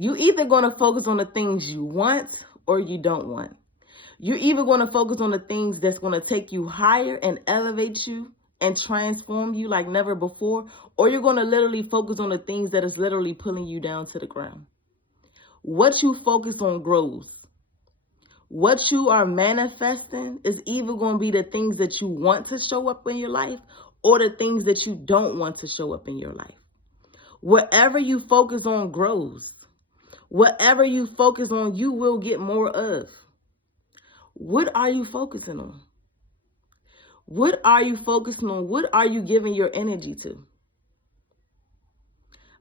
You either going to focus on the things you want or you don't want. You're either going to focus on the things that's going to take you higher and elevate you and transform you like never before, or you're going to literally focus on the things that is literally pulling you down to the ground. What you focus on grows. What you are manifesting is either going to be the things that you want to show up in your life or the things that you don't want to show up in your life. Whatever you focus on grows. Whatever you focus on, you will get more of. What are you focusing on? What are you focusing on? What are you giving your energy to?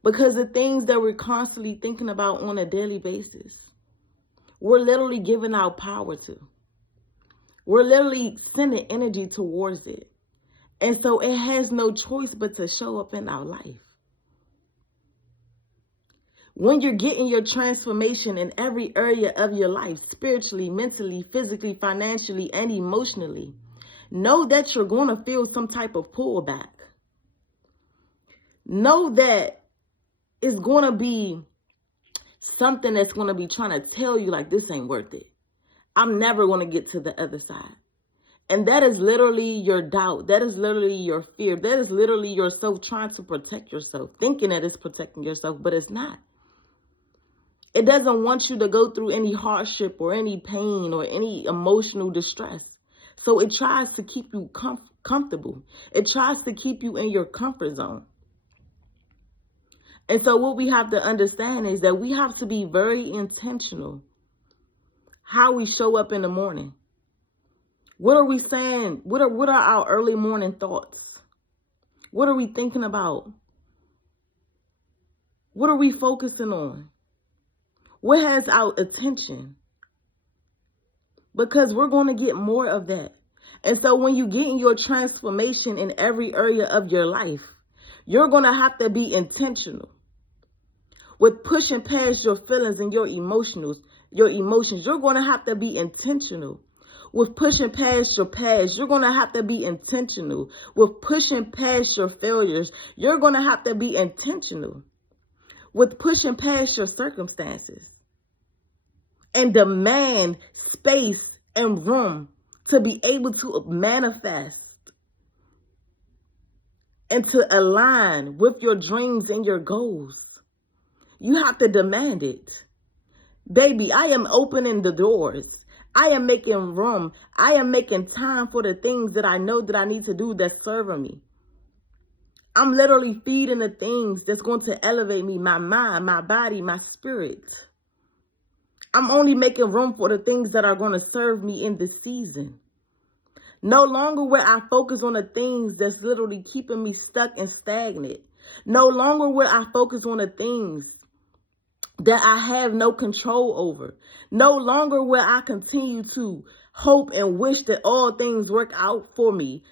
Because the things that we're constantly thinking about on a daily basis, we're literally giving our power to. We're literally sending energy towards it. And so it has no choice but to show up in our life. When you're getting your transformation in every area of your life, spiritually, mentally, physically, financially, and emotionally, know that you're going to feel some type of pullback. Know that it's going to be something that's going to be trying to tell you like, this ain't worth it. I'm never going to get to the other side. And that is literally your doubt. That is literally your fear. That is literally yourself trying to protect yourself, thinking that it's protecting yourself, but it's not. It doesn't want you to go through any hardship or any pain or any emotional distress. So it tries to keep you comfortable. It tries to keep you in your comfort zone. And so what we have to understand is that we have to be very intentional how we show up in the morning. What are we saying? What are our early morning thoughts? What are we thinking about? What are we focusing on? What has our attention? Because we're going to get more of that. And so when you get in your transformation in every area of your life, you're going to have to be intentional with pushing past your feelings and your emotions. You're going to have to be intentional with pushing past your past. You're going to have to be intentional with pushing past your failures. You're going to have to be intentional with pushing past your circumstances and demand space and room to be able to manifest and to align with your dreams and your goals. You have to demand it. Baby, I am opening the doors. I am making room. I am making time for the things that I know that I need to do that's serving me. I'm literally feeding the things that's going to elevate me, my mind, my body, my spirit. I'm only making room for the things that are going to serve me in this season. No longer will I focus on the things that's literally keeping me stuck and stagnant. No longer will I focus on the things that I have no control over. No longer will I continue to hope and wish that all things work out for me,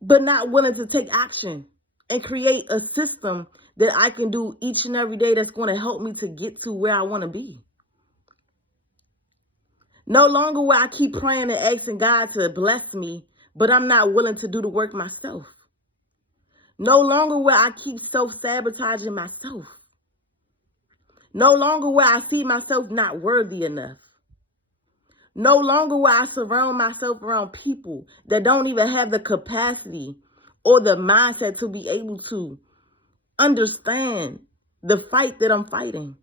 but not willing to take action and create a system that I can do each and every day that's going to help me to get to where I want to be. No longer will I keep praying and asking God to bless me, but I'm not willing to do the work myself. No longer will I keep self-sabotaging myself. No longer will I see myself not worthy enough. No longer will I surround myself around people that don't even have the capacity or the mindset to be able to understand the fight that I'm fighting.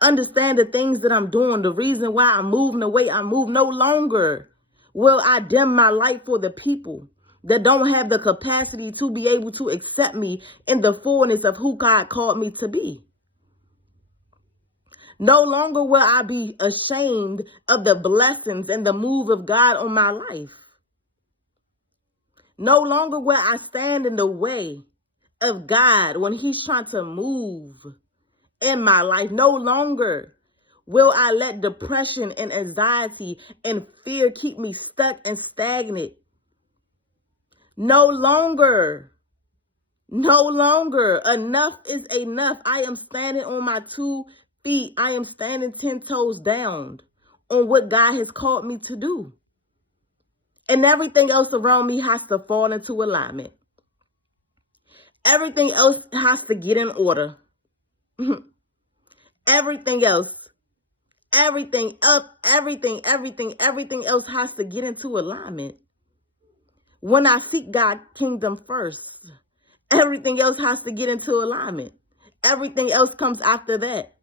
Understand the things that I'm doing, the reason why I'm moving the way I move. No longer will I dim my light for the people that don't have the capacity to be able to accept me in the fullness of who God called me to be. No longer will I be ashamed of the blessings and the move of God on my life. No longer will I stand in the way of God when he's trying to move in my life. No longer will I let depression and anxiety and fear keep me stuck and stagnant. No longer. Enough is enough. I am standing on my 2 feet. I am standing 10 toes down on what God has called me to do. And everything else around me has to fall into alignment. Everything else has to get in order. Everything else, everything else has to get into alignment. When I seek God's kingdom first, everything else has to get into alignment. Everything else comes after that.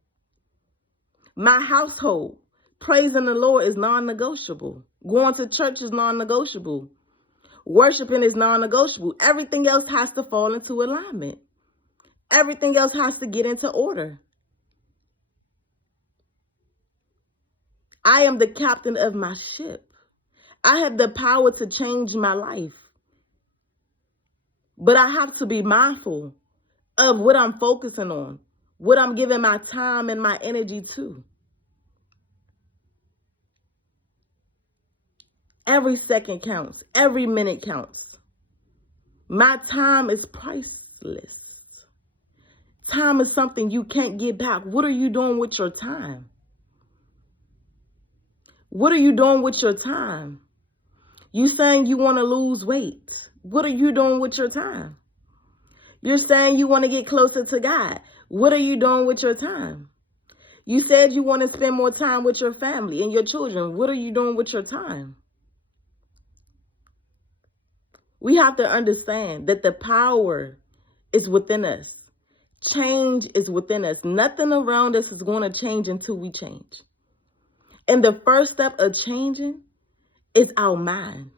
My household, praising the Lord is non-negotiable. Going to church is non-negotiable. Worshiping is non-negotiable. Everything else has to fall into alignment. Everything else has to get into order. I am the captain of my ship. I have the power to change my life. But I have to be mindful of what I'm focusing on, what I'm giving my time and my energy to. Every second counts. Every minute counts. My time is priceless. Time is something you can't get back. What are you doing with your time? What are you doing with your time? You saying you want to lose weight. What are you doing with your time? You're saying you want to get closer to God. What are you doing with your time? You said you want to spend more time with your family and your children. What are you doing with your time? We have to understand that the power is within us. Change is within us. Nothing around us is going to change until we change. And the first step of changing is our mind.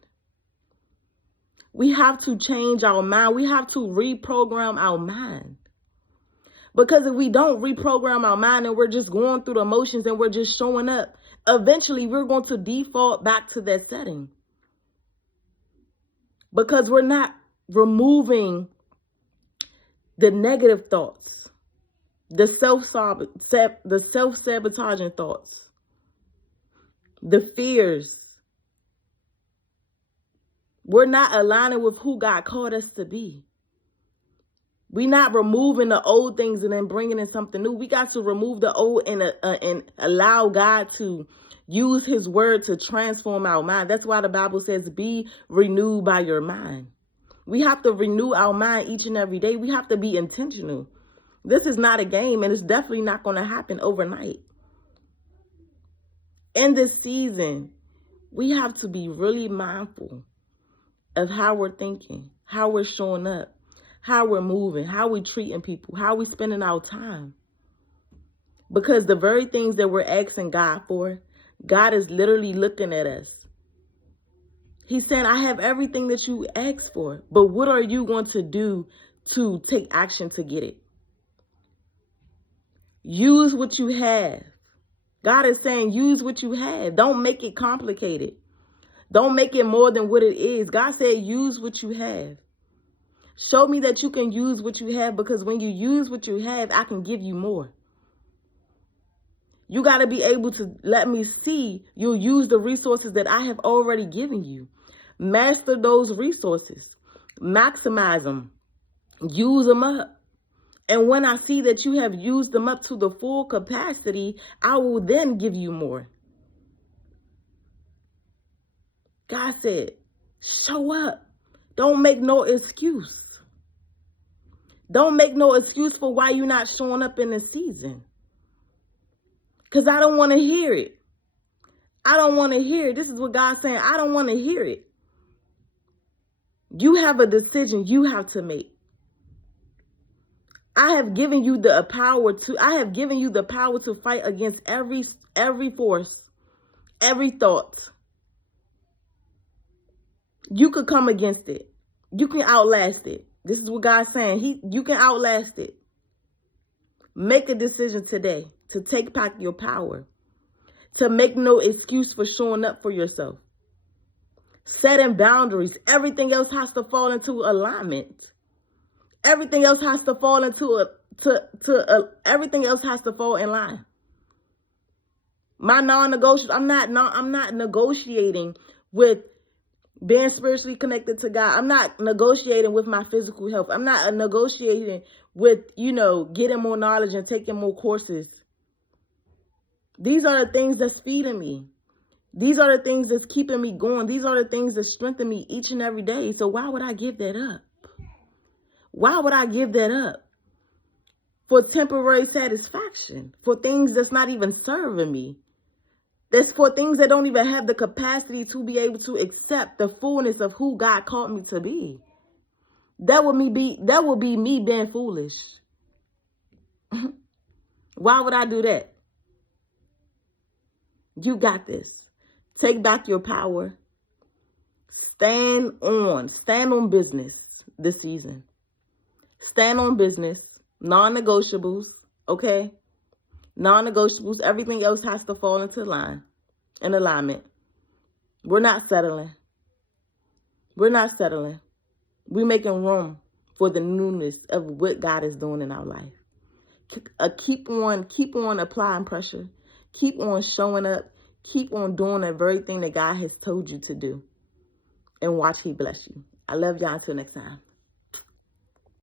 We have to change our mind. We have to reprogram our mind. Because if we don't reprogram our mind and we're just going through the motions and we're just showing up, eventually we're going to default back to that setting. Because we're not removing the negative thoughts, the self-sabotaging thoughts, the fears. We're not aligning with who God called us to be. We're not removing the old things and then bringing in something new. We got to remove the old and allow God to use his word to transform our mind. That's why the Bible says, be renewed by your mind. We have to renew our mind each and every day. We have to be intentional. This is not a game, and it's definitely not going to happen overnight. In this season, we have to be really mindful of how we're thinking, how we're showing up, how we're moving, how we're treating people, how we're spending our time. Because the very things that we're asking God for, God is literally looking at us. He's saying, I have everything that you asked for, but what are you going to do to take action to get it? Use what you have. God is saying, use what you have. Don't make it complicated. Don't make it more than what it is. God said, use what you have. Show me that you can use what you have, because when you use what you have, I can give you more. You got to be able to let me see you'll use the resources that I have already given you. Master those resources. Maximize them. Use them up. And when I see that you have used them up to the full capacity, I will then give you more. God said, show up. Don't make no excuse. Don't make no excuse for why you're not showing up in the season. Because I don't want to hear it. I don't want to hear it. This is what God's saying. I don't want to hear it. You have a decision you have to make. I have given you the power to fight against every force, every thought. You could come against it. You can outlast it. This is what God's saying. You can outlast it. Make a decision today to take back your power, to make no excuse for showing up for yourself. Setting boundaries. Everything else has to fall into alignment. Everything else has to fall everything else has to fall in line. My non-negotiable, I'm not negotiating with being spiritually connected to God. I'm not negotiating with my physical health. I'm not negotiating with, getting more knowledge and taking more courses. These are the things that's feeding me. These are the things that's keeping me going. These are the things that strengthen me each and every day. So why would I give that up? Why would I give that up for temporary satisfaction, for things that's not even serving me. That's for things that don't even have the capacity to be able to accept the fullness of who God called me to be. That would be me being foolish. Why would I do that? You got this. Take back your power. Stand on business this season. Stand on business. Non-negotiables, okay? Non-negotiables. Everything else has to fall into line and alignment. We're not settling. We're not settling. We're making room for the newness of what God is doing in our life. Keep on applying pressure. Keep on showing up. Keep on doing the very thing that God has told you to do. And watch He bless you. I love y'all. Until next time.